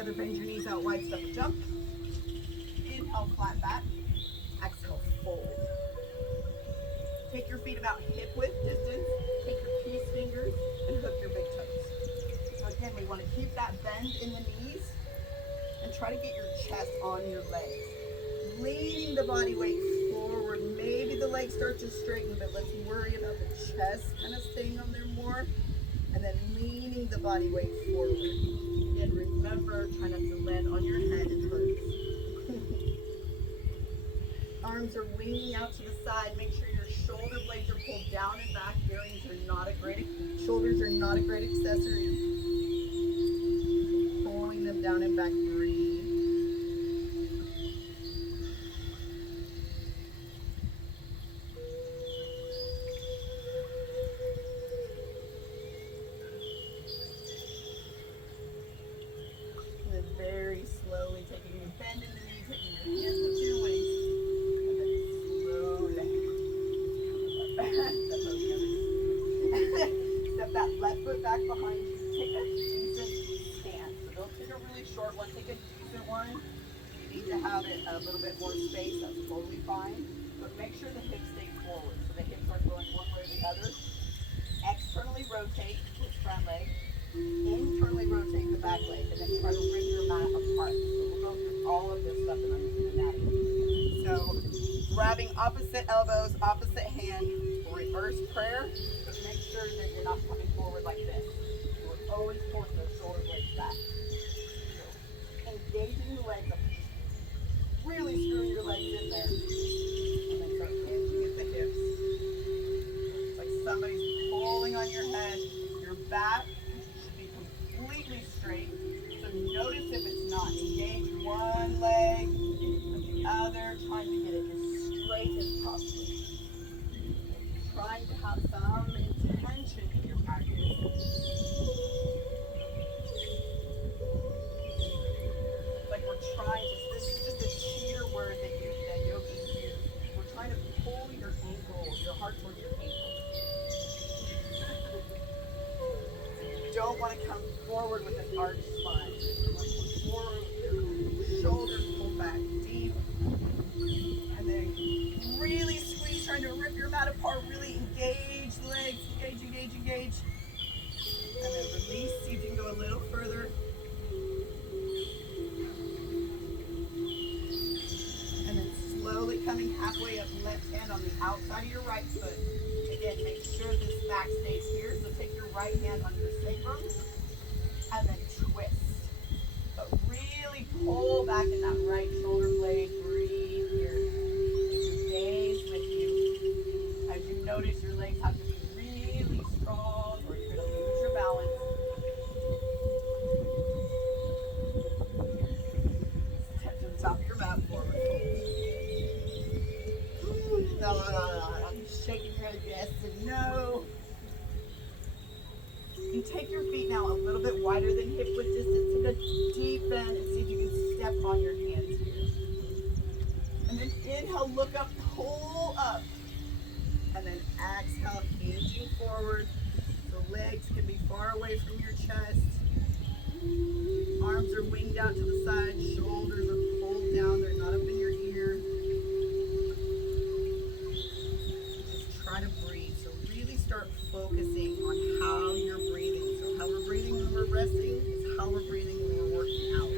together, bend your knees out wide, step and jump. Inhale, flat back. Exhale, fold. Take your feet about hip width distance. Take your peace fingers and hook your big toes. So again, we want to keep that bend in the knees and try to get your chest on your legs. Leaning the body weight forward. Maybe the legs start to straighten, but let's worry about the chest kind of staying on there more. And then leaning the body weight forward. Again, remember, try not to land on your head, it hurts. Arms are winging out to the side. Make sure your shoulder blades are pulled down and back. Shoulders are not a great accessory. Pulling them down and back. Breathe. And then very slowly taking your bend in the knee, taking your hands up to your waist. Step that left foot back behind you. Take a decent stance. So don't take a really short one. Take a decent one. You need to have it a little bit more space. That's totally fine. But make sure the hips stay forward. So the hips aren't going one way or the other. Externally rotate with front leg. Internally rotate the back leg. And then try to bring your mat apart. So we'll go through all of this stuff in anatomy. So grabbing opposite elbows, opposite hand, reverse prayer. But make sure that you're not coming forward like this. You're always pulling those shoulder blades back. So engaging the legs up. Really screw your legs in there. And then start hinging at the hips. It's like somebody's pulling on your head. Your back should be completely straight. So notice if it's not. Engage one leg and the other, trying to get it as straight as possible. Trying to have some intention in your practice. Like we're trying to, this is just a cheater word that yogis use. We're trying to pull your ankle, your heart towards your ankle. You don't want to come forward with an arched spine. You want to come forward with your shoulders pulled back deep. And then really squeeze, trying to rip your mat apart, really engage the legs, engage, engage, engage. And then release, see if you can go a little further. And then slowly coming halfway up, left hand on the outside of your right foot. Again, make sure this back stays here. So take your right hand on your sacrum and then twist. But really pull back in that right shoulder blade. Breathe here. Stays with you. As you notice, your legs have to be really strong or you're going to lose your balance. Step to the top of your mat, forward fold. No. I'm shaking your head yes and no. You take your feet now a little bit wider than hip width distance. Take a deep bend and see if you can step on your hands here. And then inhale, look up, pull up. And then exhale, hinging forward. The legs can be far away from your chest. Arms are winged out to the side. Shoulders are pulled down. They're not up in your ear. Just try to breathe. So really start focusing on how you're breathing. So how we're breathing when we're resting is how we're breathing when we're working out.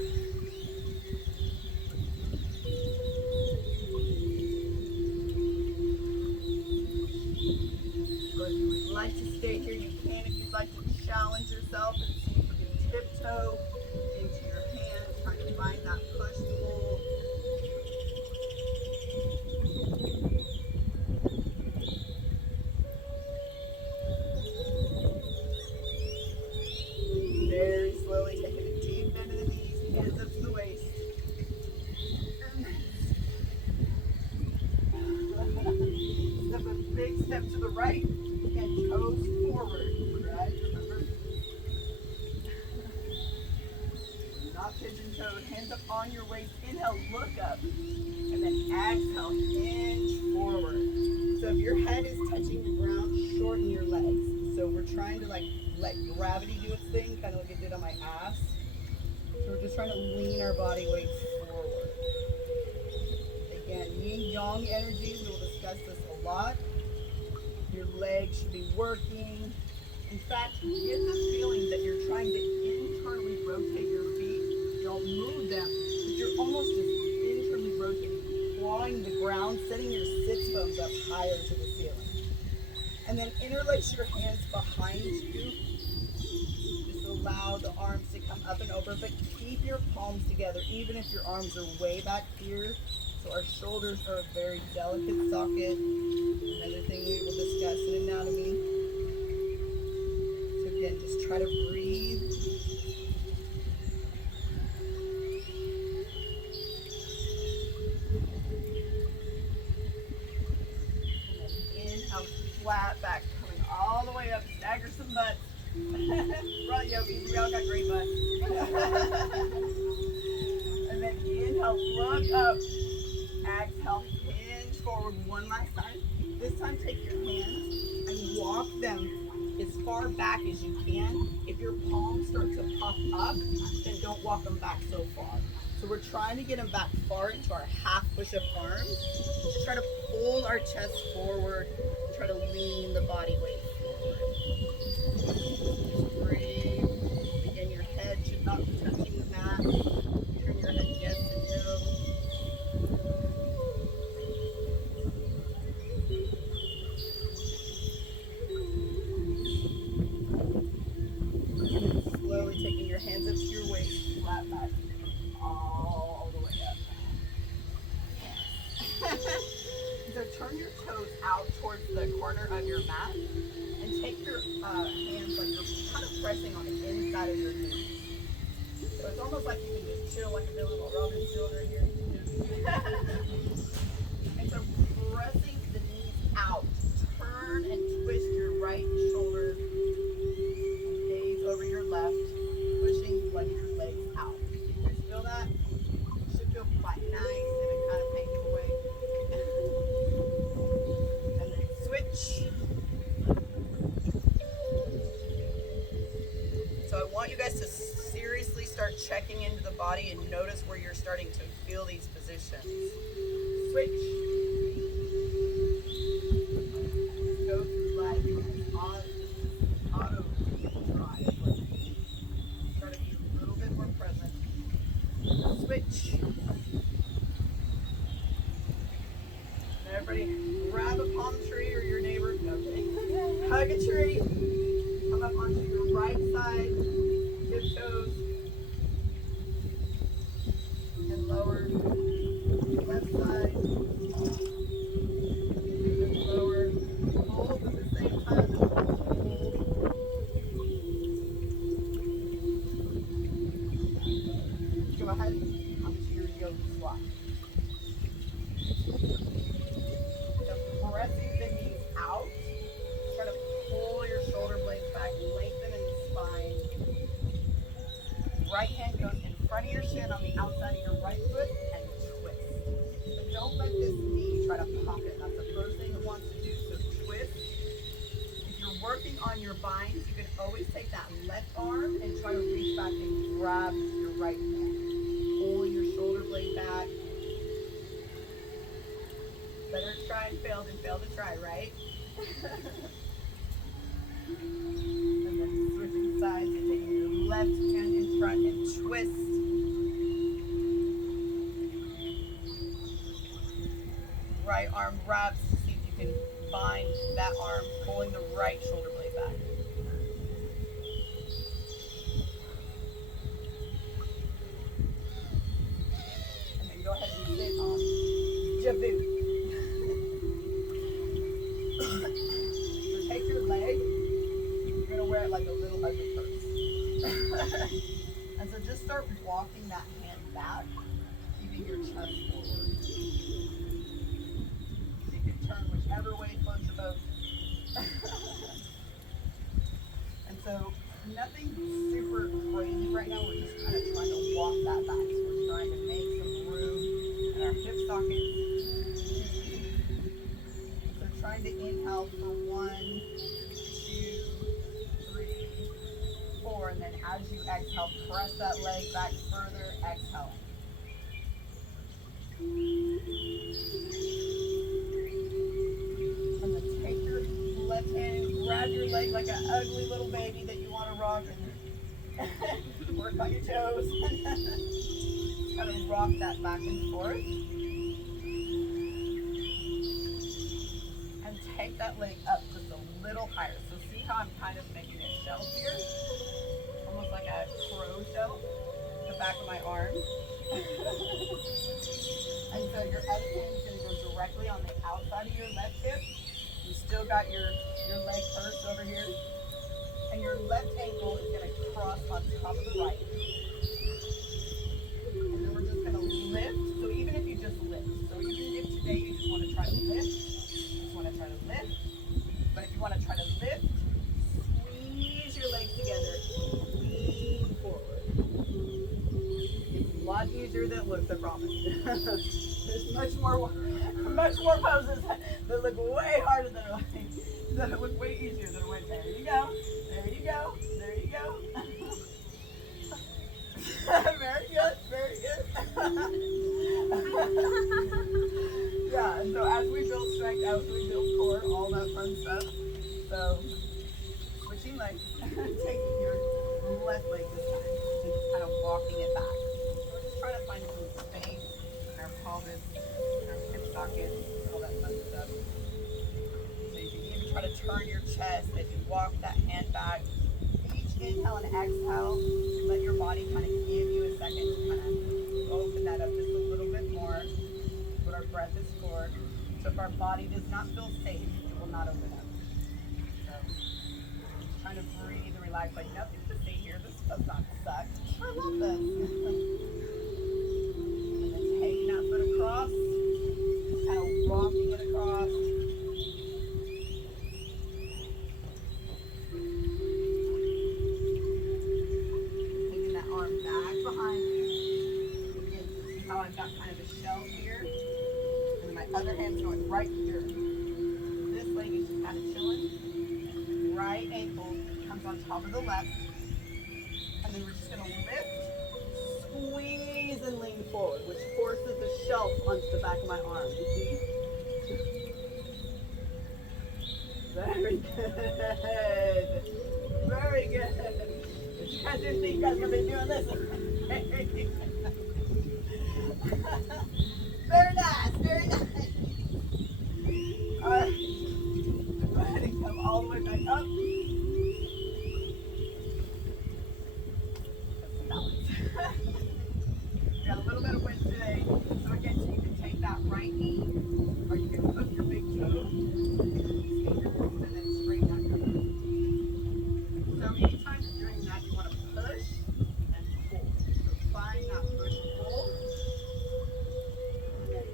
So if you would like to stay here, you can. If you'd like to challenge yourself and see if you can tiptoe into your hands, trying to find that push pull. Very slowly taking a deep bend in the knees, hands up to the waist. Step a big step to the right and toes forward. Right? Remember? Not pigeon-toed. Hands up on your waist. Inhale, look up. And then exhale, hinge forward. So if your head is touching the ground, shorten your legs. So we're trying to like let gravity do its thing, kind of like it did on my ass. So we're just trying to lean our body weight forward. Again, yin-yang energies, we'll discuss this a lot. Your legs should be working. In fact, get the feeling that you're trying to internally rotate your feet. Don't move them, but you're almost just internally rotating, clawing the ground, setting your sits bones up higher to the ceiling. And then interlace your hands behind you. Just allow the arms to come up and over, but keep your palms together, even if your arms are way back here. So our shoulders are a very delicate socket. Another thing we will discuss in anatomy. So again, just try to breathe. Inhale, flat back, coming all the way up, stagger some butts. Right, yogis, we all got great butts. And then inhale, look up. Exhale, hinge forward one last time. This time take your hands and walk them as far back as you can. If your palms start to puff up, then don't walk them back so far. So we're trying to get them back far into our half push-up arms. Just try to pull our chest forward. Try to lean the body weight forward. Just breathe. Again, your head should not be touching the mat. Turn your head yes and no. Slowly taking your hands up to your waist, flat back, all the way up. So turn your toes out towards the corner of your mat and take your hands like you're kind of pressing on the inside of your knees. So it's almost like you can just chill like a little Robin Silver here. And so pressing the knees out, turn and twist your right shoulder, gaze over your left, pushing like your legs out. You guys feel that? It should feel quite nice in a kind of painful way. And then switch. So I want you guys to seriously start checking into the body and notice where you're starting to feel these positions. Switch. Go through life auto drive. Try to be a little bit more present. Switch. And everybody grab a palm tree or your neighbor. Okay. Hug a tree. Come up onto your right side. Tiptoes. And lower. Left side. And lower. Hold at the same time. Go ahead and come to your yoga squat. So pressing the knees out. Try to pull your shoulder blades back, lengthen in the spine. Right hand goes in front of your shin on the outside of your right foot and twist. But don't let this knee try to pop it. That's the first thing it wants to do, so twist. If you're working on your binds, you can always take that left arm and try to reach back and grab your right hand. Pull your shoulder blade back. Better try and fail than fail to try, right? And then switching sides and taking your left hand in front and twist. Right arm wraps to see if you can bind that arm, pulling the right shoulder blade back. And then go ahead and sit on Jabu. So take your leg, you're going to wear it like a little ugly purse. And so just start walking that hand back, keeping your chest forward. You can turn whichever way floats your boat. And so nothing super crazy right now. We're just kind of trying to walk that back. So we're trying to make some room in our hip sockets. So trying to inhale for 1, 2, 3, 4, and then as you exhale, press that leg back further. exhaling. And then take your left hand and grab your leg like an ugly little baby that you want to rock and work on your toes. Kind of rock that back and forth. And take that leg up just a little higher. So see how I'm kind of making a shelf here? Almost like a crow shell. The back of my arm. And so your other hand is going to go directly on the outside of your left hip. You still got your leg first over here. And your left ankle is going to cross on top of the right. And then we're just going to lift. So even if you just lift. So even if today you just want to try to lift. Just want to try to lift. But if you want to try to lift, squeeze your legs together. Lean forward. It's a lot easier than it looks, I promise. There's much more poses that look way harder than that look way easier than it went. There you go. There you go. There you go. Very good. Very good. Yeah, and so as we build strength, as we build core, all that fun stuff. So switching legs, taking your left leg this time, and just kind of walking it back. So we're just trying to find some space in our pelvis, in our hip sockets, all that fun stuff. So you can even try to turn your chest as you walk that hand back. Each inhale and exhale, let your body kind of give you a second to kind of open that up just a little bit more. What our breath is for. So if our body does not feel safe, it will not open up. So trying to breathe and relax, like nothing to say here. This does not suck. I love this. And then taking that foot across, kind of rocking it across. Taking that arm back behind you. Again, see how I've got kind of a shell here. My other hand's going right here. This leg is just kind of chilling. Right ankle comes on top of the left. And then we're just going to lift, squeeze, and lean forward, which forces the shelf onto the back of my arm. You see? Very good. Very good. If you guys didn't think you guys were going to be doing this. Very nice, very nice. All right, go ahead and come all the way back up. We got a little bit of wind today, so again, so you can take that right knee, or you can hook your big toe, and then straighten out your knee. So anytime you're doing that, you want to push and pull. So find that push and pull.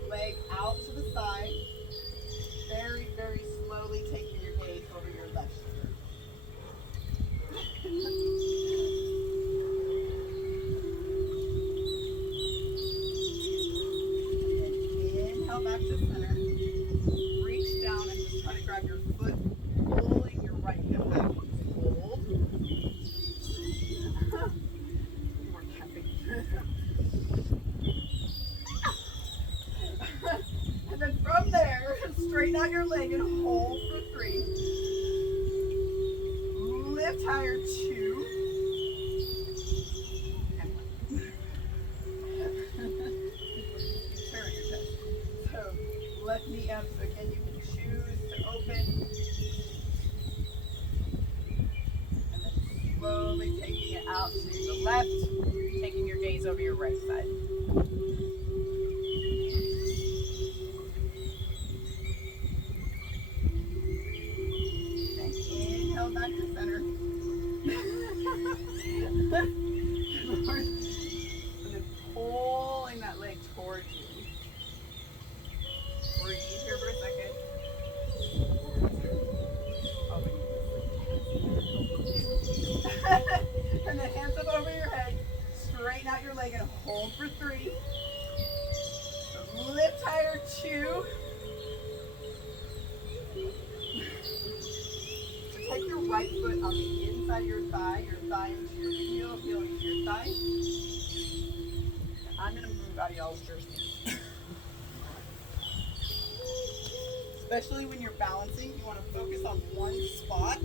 Leg out to the side, very, very slowly taking your gaze over your left shoulder. And inhale back to center. Reach down and just try to grab your foot, pulling your right hip back. Hold. More caffeine. And then from there, straighten out your leg and hold for 3. Lift higher, 2. And 1. Turn your chest. So left knee up, so again you can choose to open. And then slowly taking it out to the left, taking your gaze over your right side. Back to center. And then pulling that leg towards you. Breathe here for a second. And then hands up over your head. Straighten out your leg and hold for 3. Lift higher, 2. Take your right foot on the inside of your thigh into your heel, heel into your thigh. I'm going to move out of y'all's jersey. Especially when you're balancing, you want to focus on one spot,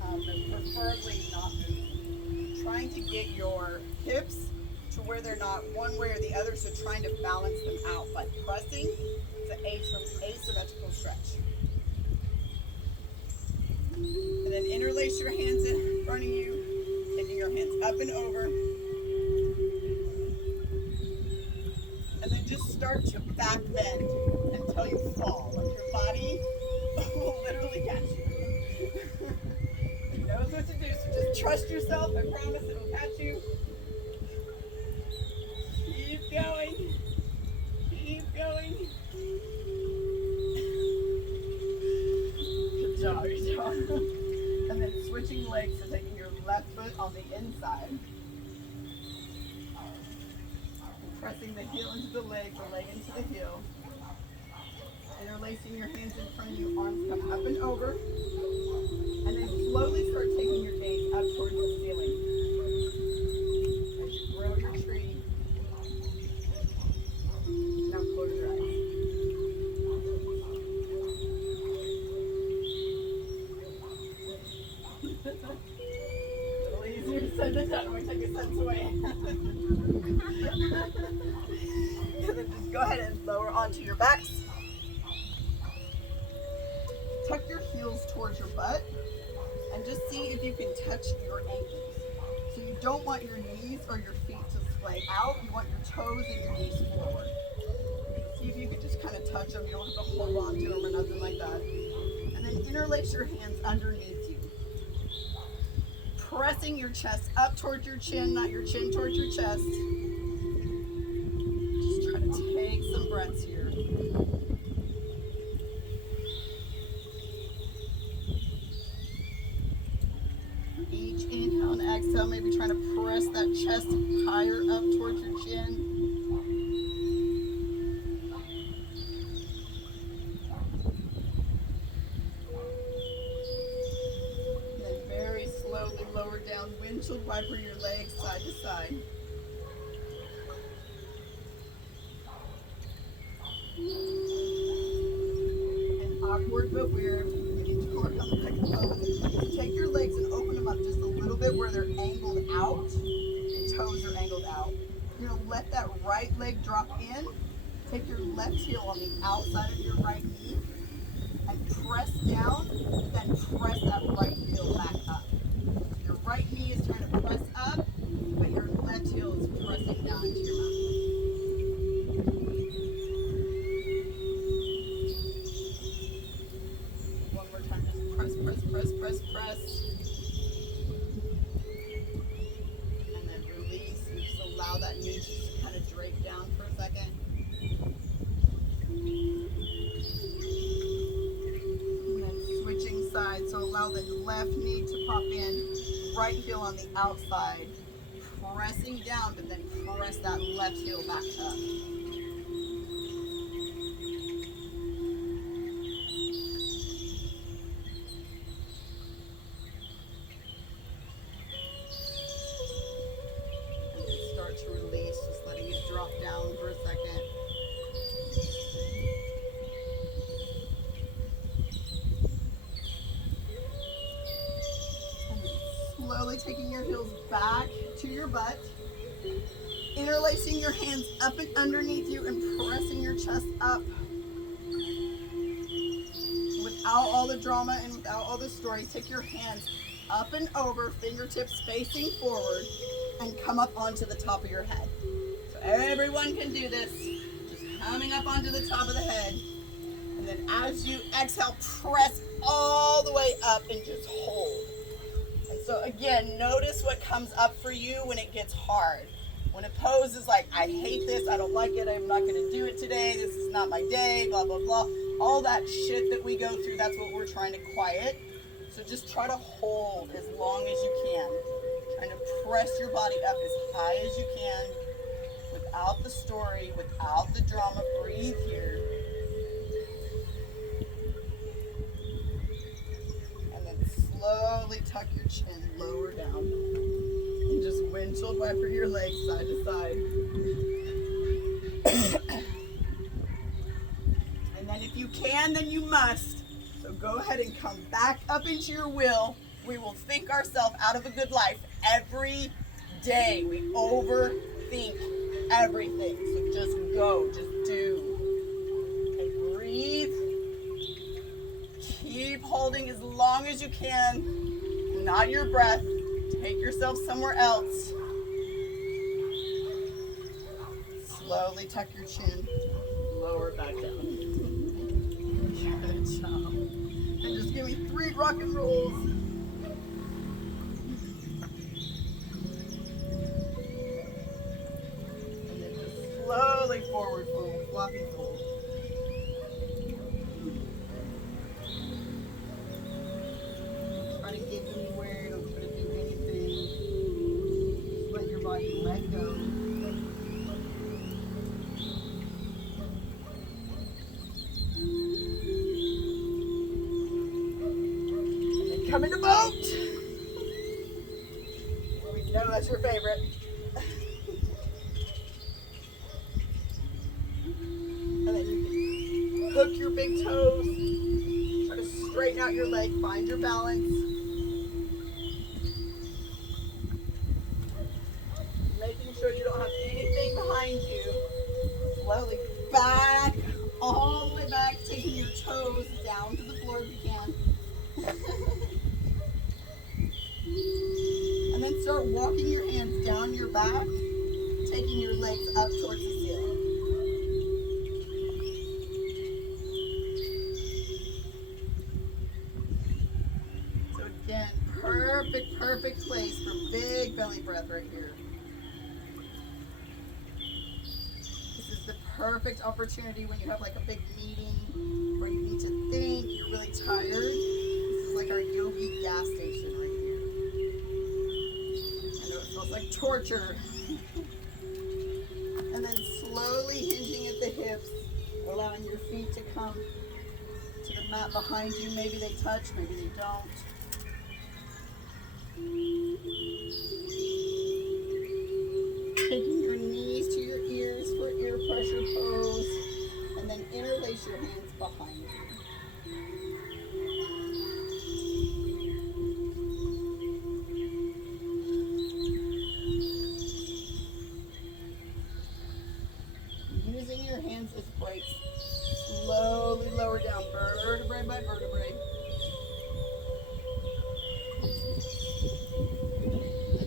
preferably not moving. Trying to get your hips to where they're not one way or the other, so trying to balance them out by pressing. It's an asymmetrical stretch. And then interlace your hands in front of you, taking your hands up and over. And then just start to back bend until you fall. Your body will literally catch you. It knows what to do, so just trust yourself. I promise it'll catch you. Keep going. Keep going. Good job, good job. And then switching legs, so taking your left foot on the inside. Pressing the heel into the leg into the heel. Interlacing your hands in front of you, arms come up and over. And then slowly start taking your gaze up towards the ceiling. As you grow your tree. Now close your eyes. A little easier said than done. We take a sense away. And then just go ahead and lower onto your backs. Tuck your heels towards your butt and just see if you can touch your ankles. So you don't want your knees or your feet to splay out. You want your toes and your knees forward. See if you can just kind of touch them. You don't have to hold on to them or nothing like that. And then interlace your hands underneath you. Pressing your chest up towards your chin, not your chin towards your chest. Just try to take some breaths here. Each inhale and exhale, maybe trying to press that chest higher up towards your chin. And then very slowly lower down, windshield wiper your legs side to side. And awkward but weird. Take your legs and open them up just a little bit where they're angled out and toes are angled out. You're going to let that right leg drop in. Take your left heel on the outside of your right knee and press down, then press that right heel back up. Your right knee is trying to press up, but your left heel is pressing down into your mat. Press. And then release and just allow that knee to just kind of drape down for a second. And then switching sides, so allow the left knee to pop in, right heel on the outside, pressing down, but then press that left heel back up. To release, just letting it drop down for a second. And slowly taking your heels back to your butt, interlacing your hands up and underneath you and pressing your chest up. Without all the drama and without all the story, take your hands up and over, fingertips facing forward, and come up onto the top of your head. So everyone can do this. Just coming up onto the top of the head. And then as you exhale, press all the way up and just hold. And so again, notice what comes up for you when it gets hard. When a pose is like, I hate this, I don't like it, I'm not gonna do it today, this is not my day, blah, blah, blah. All that shit that we go through, that's what we're trying to quiet. So just try to hold as long as you can. Trying to press your body up as high as you can without the story, without the drama. Breathe here. And then slowly tuck your chin lower down. And just windshield wiper your legs side to side. And if you can, then you must. So go ahead and come back up into your will. We will think ourselves out of a good life every day. We overthink everything. So just go, just do. Okay, breathe. Keep holding as long as you can. Not your breath. Take yourself somewhere else. Slowly tuck your chin. Lower back down. Good job. And just give me 3 rock and rolls. And then just slowly forward fold, floppy fold. Try to get anywhere, don't try to do anything. Just let your body let go. Come in the boat. We know that's your favorite. And then you can hook your big toes. Try to straighten out your leg. Find your balance. Making sure you don't have anything behind you. Slowly back, all the way back, taking your toes down to the floor if you can. And then start walking your hands down your back, taking your legs up towards the ceiling. So again, perfect place for big belly breath right here. This is the perfect opportunity when you have like a big meeting where you need to think, you're really tired. This is like our yogi gas station right here. I know it feels like torture. And then slowly hinging at the hips, allowing your feet to come to the mat behind you. Maybe they touch, maybe they don't. Taking your knees to your ears for ear pressure pose, and then interlace your hands behind you. Using your hands as brakes, slowly lower down vertebrae by vertebrae. And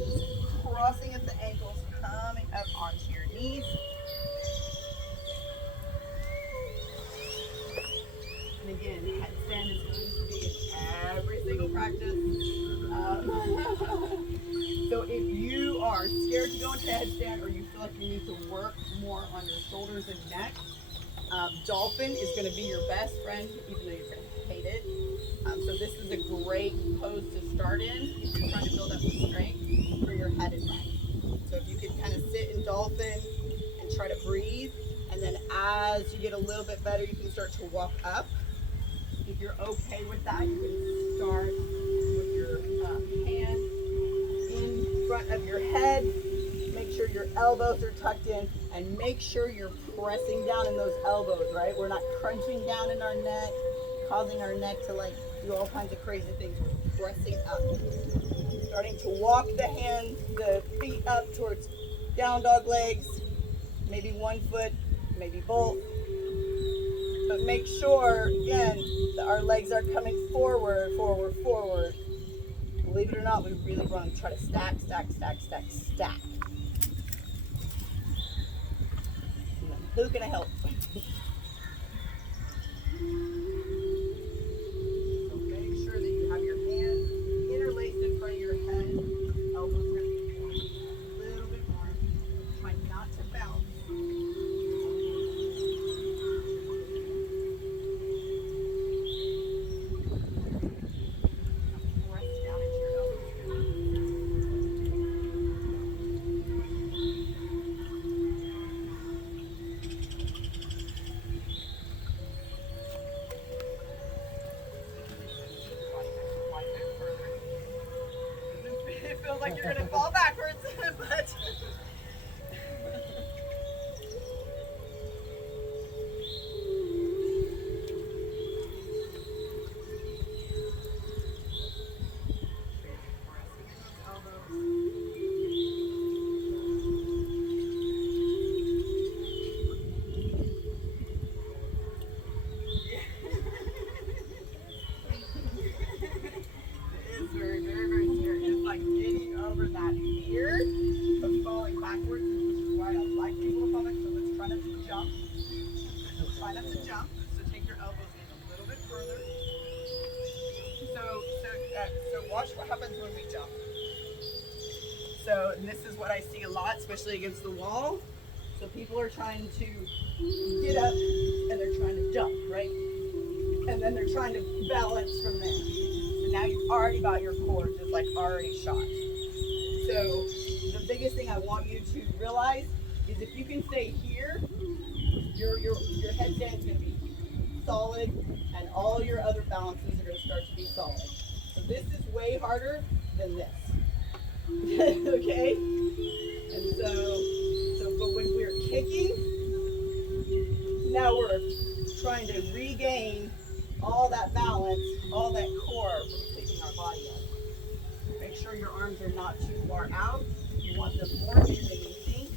just crossing at the ankles, coming up onto your knees. And again, headstand is going to be in every single practice. So if you are scared to go into headstand or you feel like you need to work more on your shoulders and neck, dolphin is going to be your best friend, even though you're going to hate it. So this is a great pose to start in if you're trying to build up the strength for your head and neck. So if you can kind of sit in dolphin and try to breathe, and then as you get a little bit better, you can start to walk up. If you're okay with that, you can start with your hand in front of your head. Make sure your elbows are tucked in, and make sure you're pressing down in those elbows, right? We're not crunching down in our neck, causing our neck to like do all kinds of crazy things. We're pressing up. Starting to walk the feet up towards down dog legs, maybe one foot, maybe both. But make sure, again, that our legs are coming forward, forward, forward. Believe it or not, we really want to try to stack, stack, stack, stack, stack. Who can I help? So make sure that you have your hands interlaced in front of your head. Elbows are going to be forward a little bit more. Try not to bounce. Press down into your elbows. It feels like you're going to fall backwards, but So and this is what I see a lot, especially against the wall. So people are trying to get up and they're trying to jump, right? And then they're trying to balance from there. So now you've already got your core just like already shot. So the biggest thing I want you to realize is if you can stay here, your headstand's gonna be solid and all your other balances are gonna start to be solid. So this is way harder than this. Okay? And but when we're kicking, now we're trying to regain all that balance, all that core from kicking our body up. Make sure your arms are not too far out. You want them more in than you think.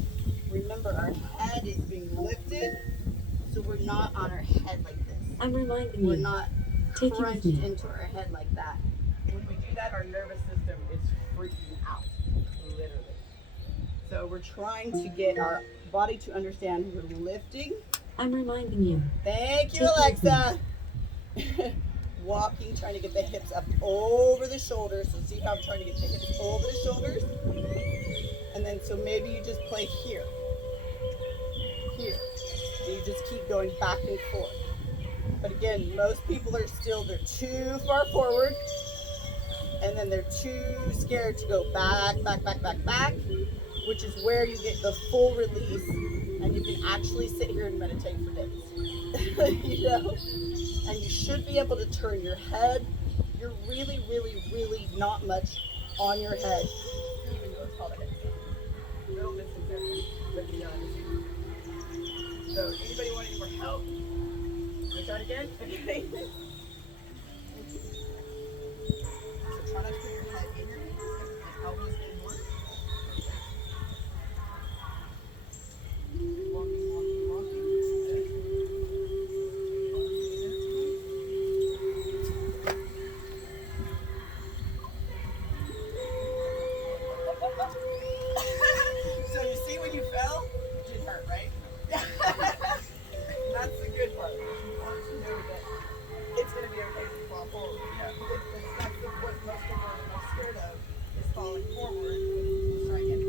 Remember, our head is being lifted, so we're not on our head like this. I'm reminding you. We're not Take it with crunched me. into our head like that. When we do that, our nervous system is freaking out, literally. So we're trying to get our body to understand we're lifting. I'm reminding you. Thank you, Take it with Alexa. Walking, trying to get the hips up over the shoulders. So see how I'm trying to get the hips over the shoulders? And then so maybe you just play here. Here. And you just keep going back and forth. But again, most people are still, they're too far forward. And then they're too scared to go back, which is where you get the full release and you can actually sit here and meditate for days. You know? And you should be able to turn your head. You're really, really, really not much on your head, even though it's called a headstand. Little distance there, but you know what. So anybody want any more help? Can we try it again? Okay. So try not to put your head in your hands, like elbows inward. Walking. So you see when you fell, it didn't hurt, right? That's the good part. You want to know that it's going to be okay to fall forward. Yeah. That's what most people are most scared of, is falling forward. Let's try again.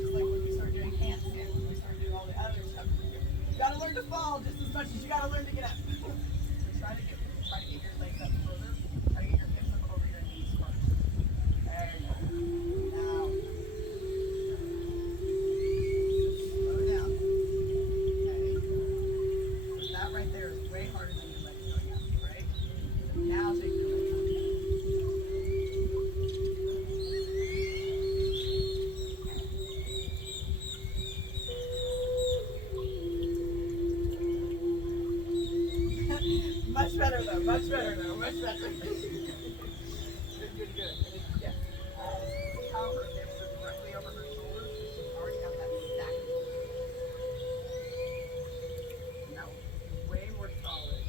Just like when we start doing handstands, when we start doing all the other stuff. You got to learn to fall just as much as you got to learn to get up. So try to get your legs up further. Try to get your hips up over your knees first. There you go. Now, slow down. Okay. So that right there is way harder than your legs going up, right? Now take your legs up. Much better though, much better. Good. Yeah. See how her hips are directly over her shoulders? She's already got that stack of shoulders. Now, way more solid.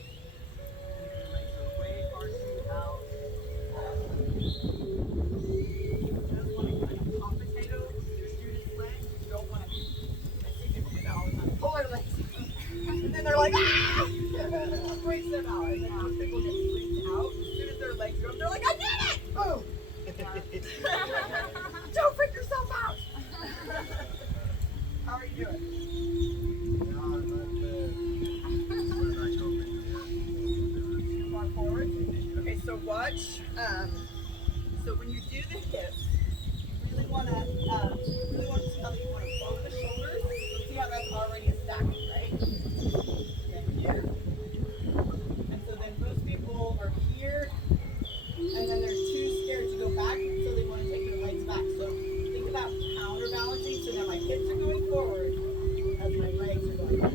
Your legs are way far too out. You just want to kind of pop potato your student's legs. You don't want to, I see people do that all the time. Pull their legs. And then they're like, ah! Breaks them out. And then most people get freaked out. As soon as their legs go up, they're like, I did it! Boom! Don't freak yourself out! How are you doing? Too far forward? Okay, so watch. So when you do the hips, you really want to see how you want to flow the shoulders. So see how that's already a stacking, right? Then here. And so then most people are here, and then they're too scared to go back, so they want to take their legs back. So think about counterbalancing. So now my hips are going forward as my legs are going back.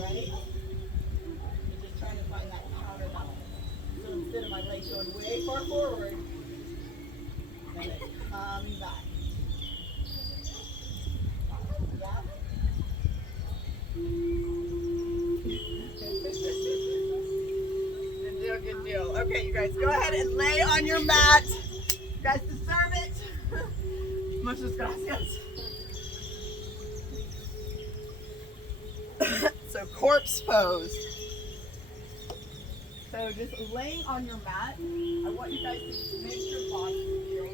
Right? You're just trying to find that counterbalance. So instead of my legs going way far forward, then it's coming back. Yeah? Good deal. Okay, you guys, go ahead and lay on your mat. You guys deserve it. Muchas gracias. So corpse pose. So So just laying on your mat, I want you guys to make your body feel as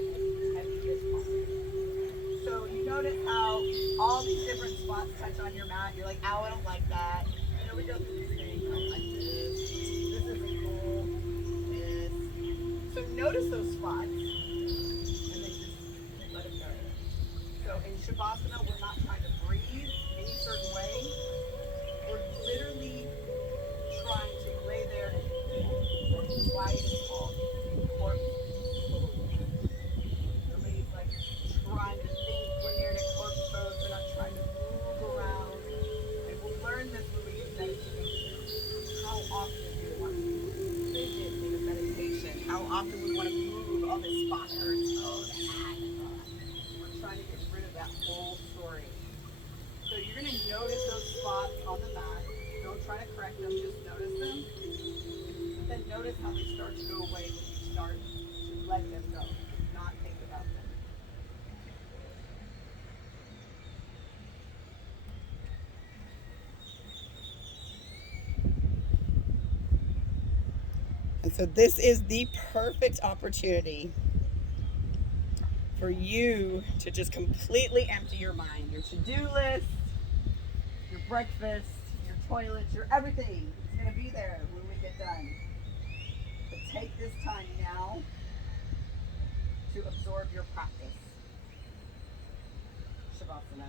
heavy as possible. So you notice how all these different spots touch on your mat. You're like, ow, I don't like that. You know, we go through these things. I don't like this. This isn't cool. This. So notice those spots and then just let them go. So in Shavasana, we're not trying to breathe any certain way. We're literally trying to lay there and quiet and calm, corpse pose. Nobody's like trying to think when you're in a corpse pose. We're not trying to move around. And we'll learn this when we get meditation. How often do we want to fidget in a meditation? How often we want to move? Oh, this spot hurts. Oh, that. We're trying to get rid of that whole story. So you're going to notice those spots on the mat. Don't try to correct them, just notice them. But then notice how they start to go away when you start to let them go, not think about them. And so this is the perfect opportunity for you to just completely empty your mind. Your to-do list, your breakfast, your toilet, your everything. It's going to be there when we get done. But take this time now to absorb your practice. Shavasana.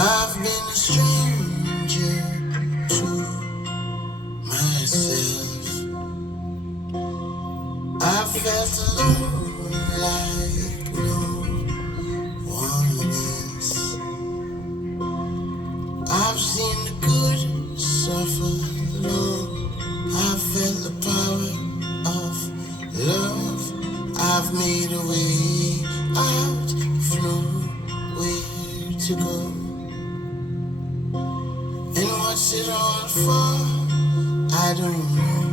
I've been a stranger to myself. I've felt alone like no one else. I've seen the good suffer alone. I've felt the power of love. I've made a way out of nowhere to go. And what's it all for? I don't know.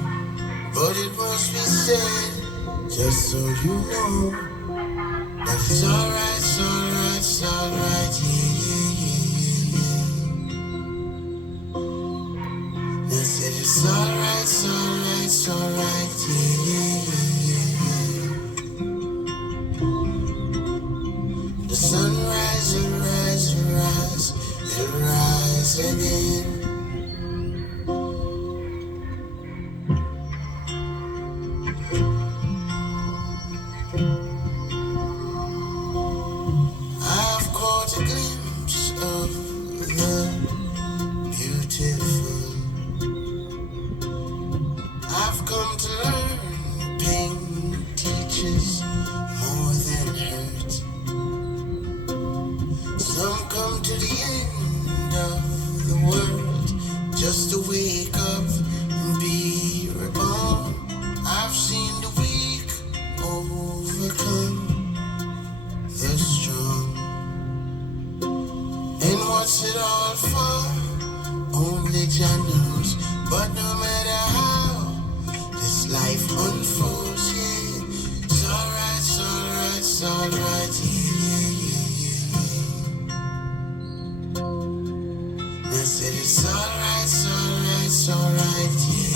But it must be said, just so you know, that it's alright, it's alright, it's alright, yeah. I said it's alright, it's alright, it's alright, yeah. The sunrise, will rise, will rise, it'll rise again. I've caught a glimpse of the beautiful. I've come to learn pain teaches more than hurt. Some come to the end of the world just to wake up and be reborn. I've seen the weak overcome the strong. And what's it all for? Only Jah knows. But no matter how this life unfolds, yeah, it's alright, it's alright, it's alright, yeah. I said it's alright, it's alright, it's alright, yeah.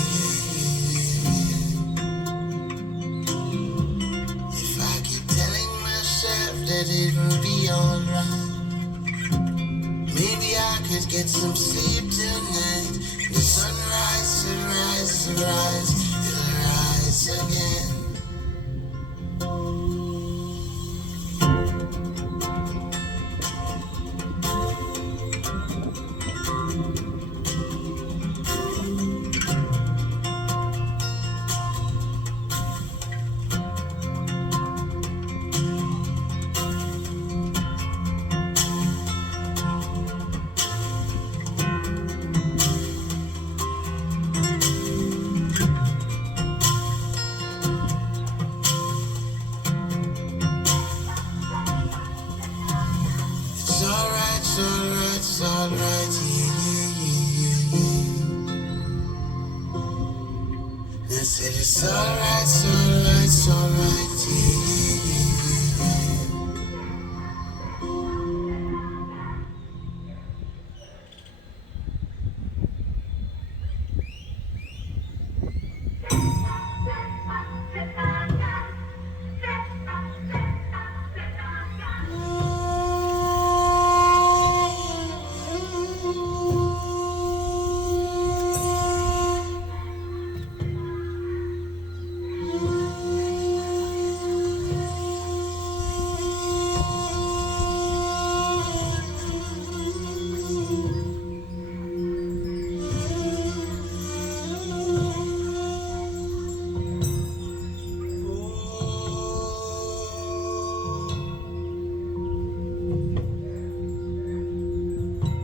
If I keep telling myself that it will be alright, maybe I could get some sleep tonight. The sunrise, it'll rise, it'll rise, it'll rise again. I said it's alright, it's alright, it's alright,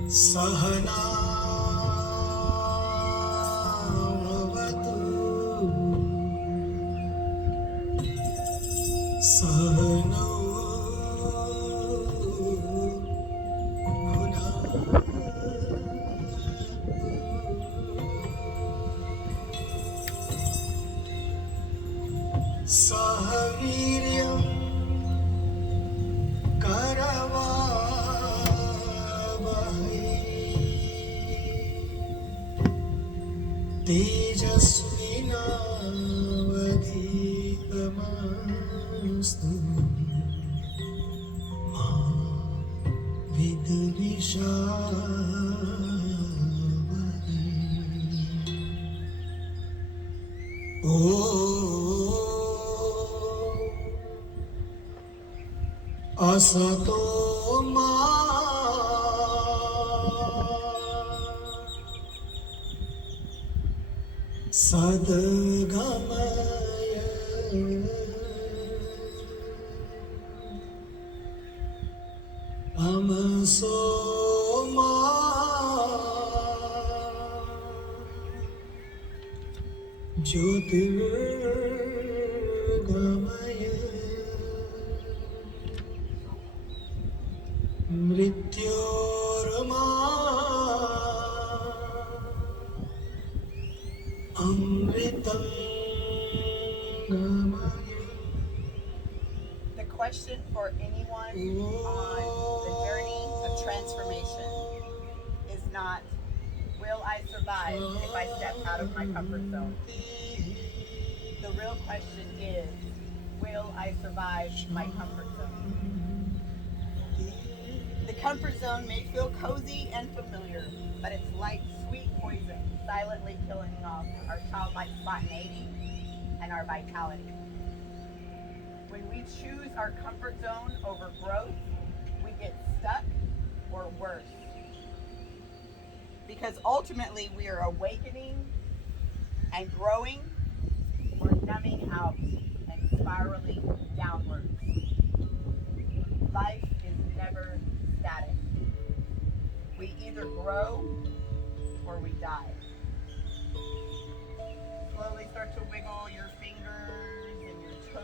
Sahana Bhavatu Sahano Bhunatu Sahaviryam Karavavahe Tejasvinavadhitamastu Ma Vidvishavahe Asato Ma Sadgamaya Tamaso Ma Jyotirgamaya Mrityorma Amritam Gamaya. The question for anyone on the journey of transformation is not, will I survive if I step out of my comfort zone? The real question is, will I survive my comfort zone? The comfort zone may feel cozy and familiar, but it's like sweet poison, silently killing off our childlike spontaneity and our vitality. When we choose our comfort zone over growth, we get stuck or worse. Because ultimately we are awakening and growing or numbing out and spiraling downwards. Life is never static. We either grow or we die. Slowly start to wiggle your fingers and your toes,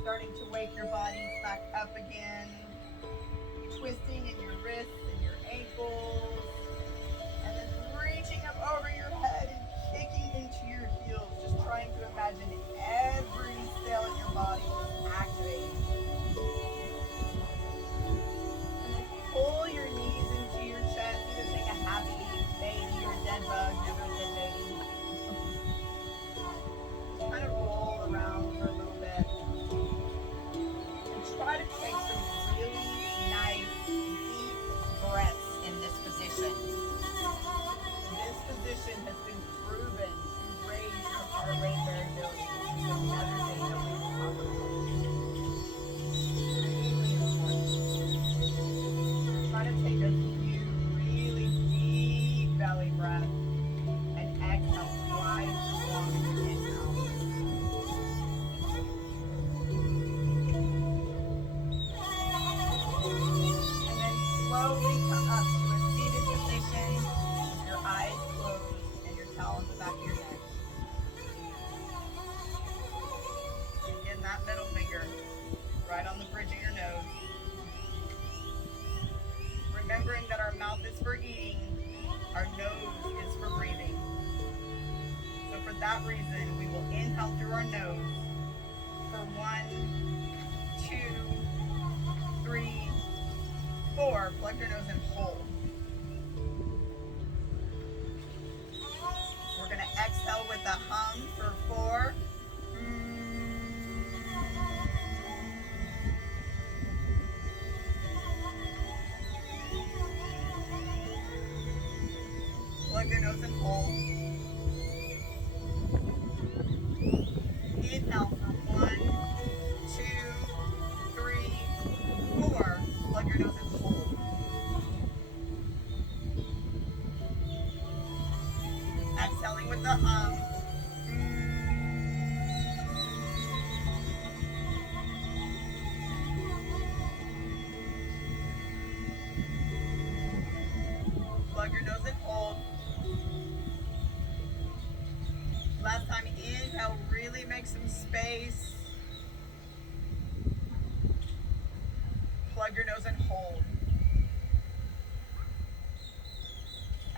starting to wake your bodies back up again, twisting in your wrists and your ankles, and then reaching up over your head and kicking into your heels, just trying to imagine every cell in your body just activating. And then pull your knees into your chest, either take a happy baby or dead bug, never a dead baby. Just kind of roll around for a little bit. And try to take some really nice, deep breaths in this position. This position has been proven to raise your heart rate variability, which is another thing that we will talk about. Really important. Try to take a few really deep belly breaths and exhale twice as long as you inhale. And then slowly come up to a seated position, your eyes closed and your towel on the back of your neck. Again, that middle finger right on the bridge of your nose. Remembering that our mouth is for eating, our nose is for breathing. that reason, we will inhale through our nose for 1, 2, 3, 4. Plug your nose and hold. We're going to exhale with a hum for 4. Plug your nose and hold. Inhale for 1, 2, 3, 4. Plug your nose and hold. Exhaling with the hum. Plug your nose and hold. Last time, inhale, really make some space. Plug your nose and hold.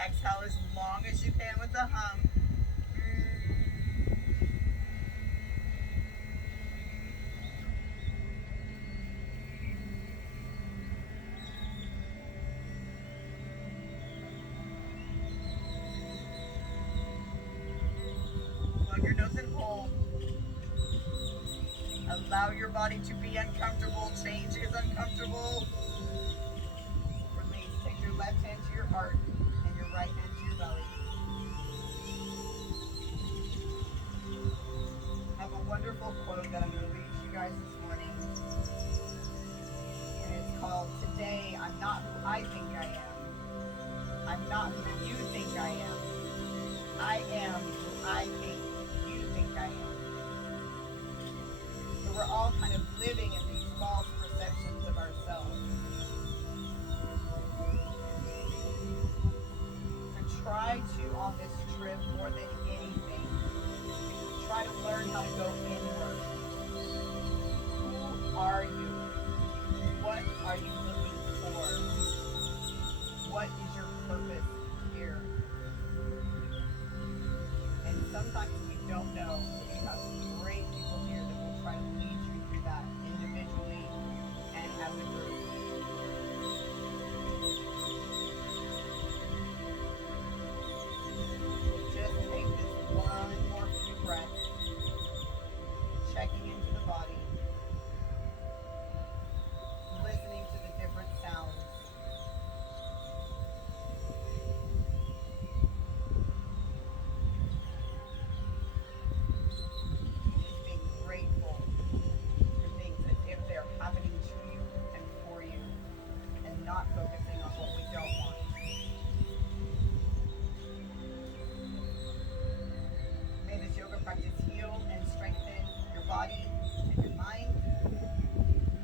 Exhale as long as you can with the hum. Plug your nose and hold. Allow your body to be uncomfortable. Change is uncomfortable. Release. Take your left hand to your heart and your right hand to your belly. I have a wonderful quote that I'm going to read to you guys this morning. And it's called, "Today, I'm not who I think I am. I'm not who you think I am. I am who I think you think I am." So we're all kind of living in these false perceptions of ourselves. So try to, on this trip, more than anything, try to learn how to go inward. Who are you? What are you looking for? What is your purpose here? And sometimes we don't know. We have some great people here that will try to lead you through that individually and as a group. Just take this one more few breaths, checking into the body, listening to the different sounds. Just being grateful for things as if they're happening to you and for you, and not focusing on what we don't want. May this yoga practice heal and strengthen your body and your mind.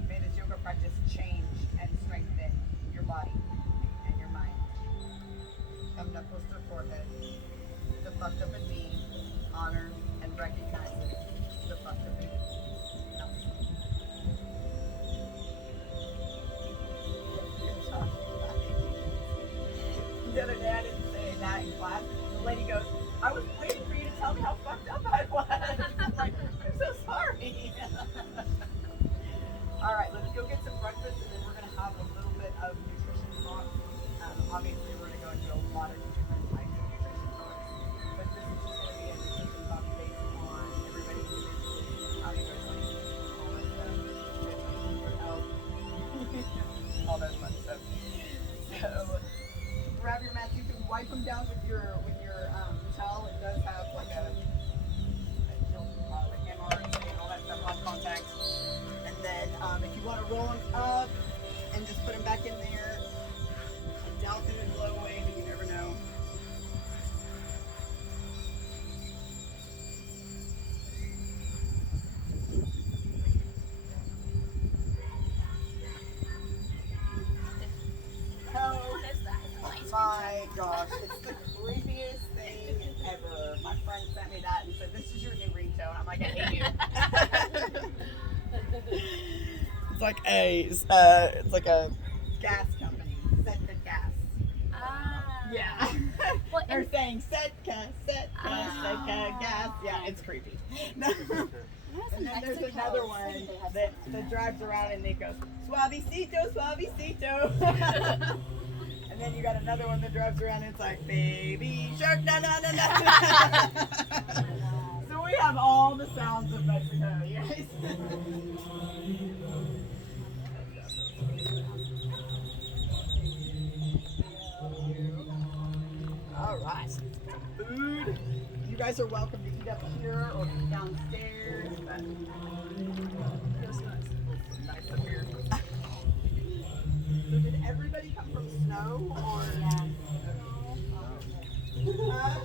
May this yoga practice change and strengthen your body and your mind. Come up close to the forehead. The fucked up in me. Honor and recognize the fucked up in me. Good job. The other day I didn't say that in class. The lady goes, "I was waiting for you to tell me how fucked up I was." I'm like, "I'm so sorry." All right, let's go get some breakfast, and then we're going to have a little bit of nutrition talk. Obviously, we're going to go into a lot of different types of nutrition talks, but this is just going to be a nutrition talk based on everybody individually, how you guys want to eat, all that stuff, your health, all that fun stuff. So, grab your mats. You can wipe them down with your towel. It does have like a MRE and all that stuff, hot contact. And then if you want to roll them up and just put them back in there, I doubt they would blow away, but you never know. Oh my gosh, it's the creepiest thing ever. My friend sent me that and said, "This is your new ringtone." I'm like, "I hate you." It's like a gas company, Scented Gas. Ah. Yeah. Well, They're saying Setka, gas. Yeah, it's creepy. And then there's another one that drives around and they go, suavecito, suavecito. And then you got another one that drives around and it's like, baby shark, na na na na. So we have all the sounds of Mexico, yes. All right, food. You guys are welcome to eat up here or eat downstairs. But it's nice up here. So did everybody come from snow or? Huh?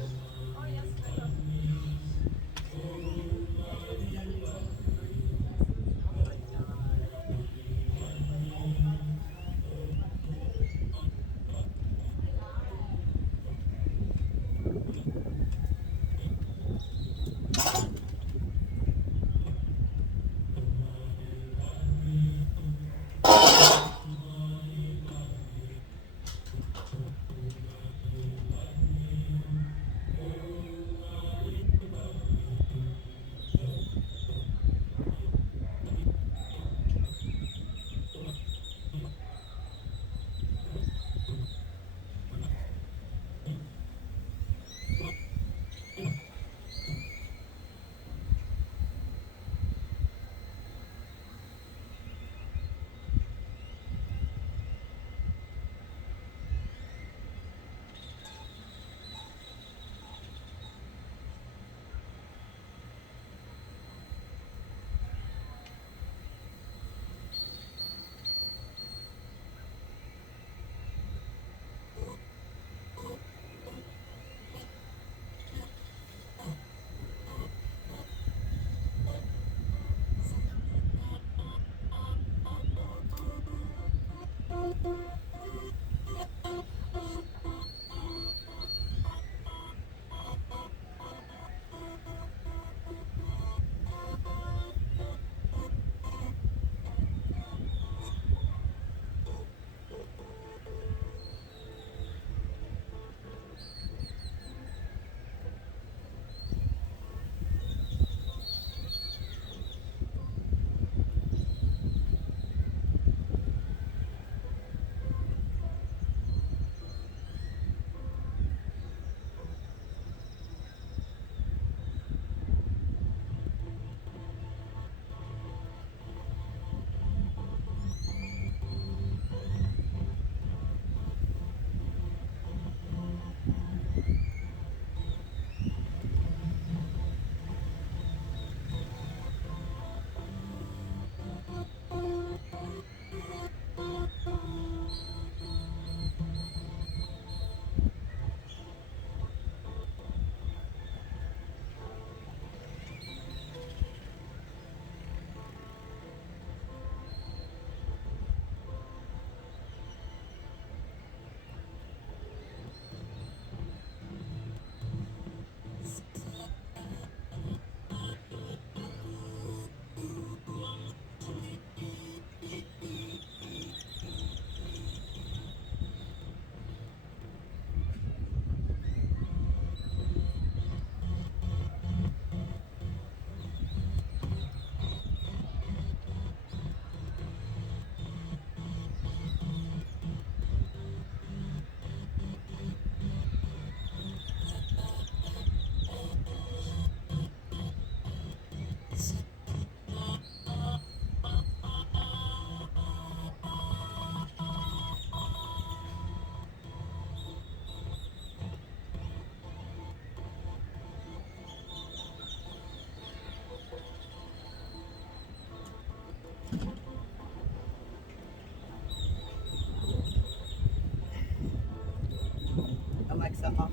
Alexa off.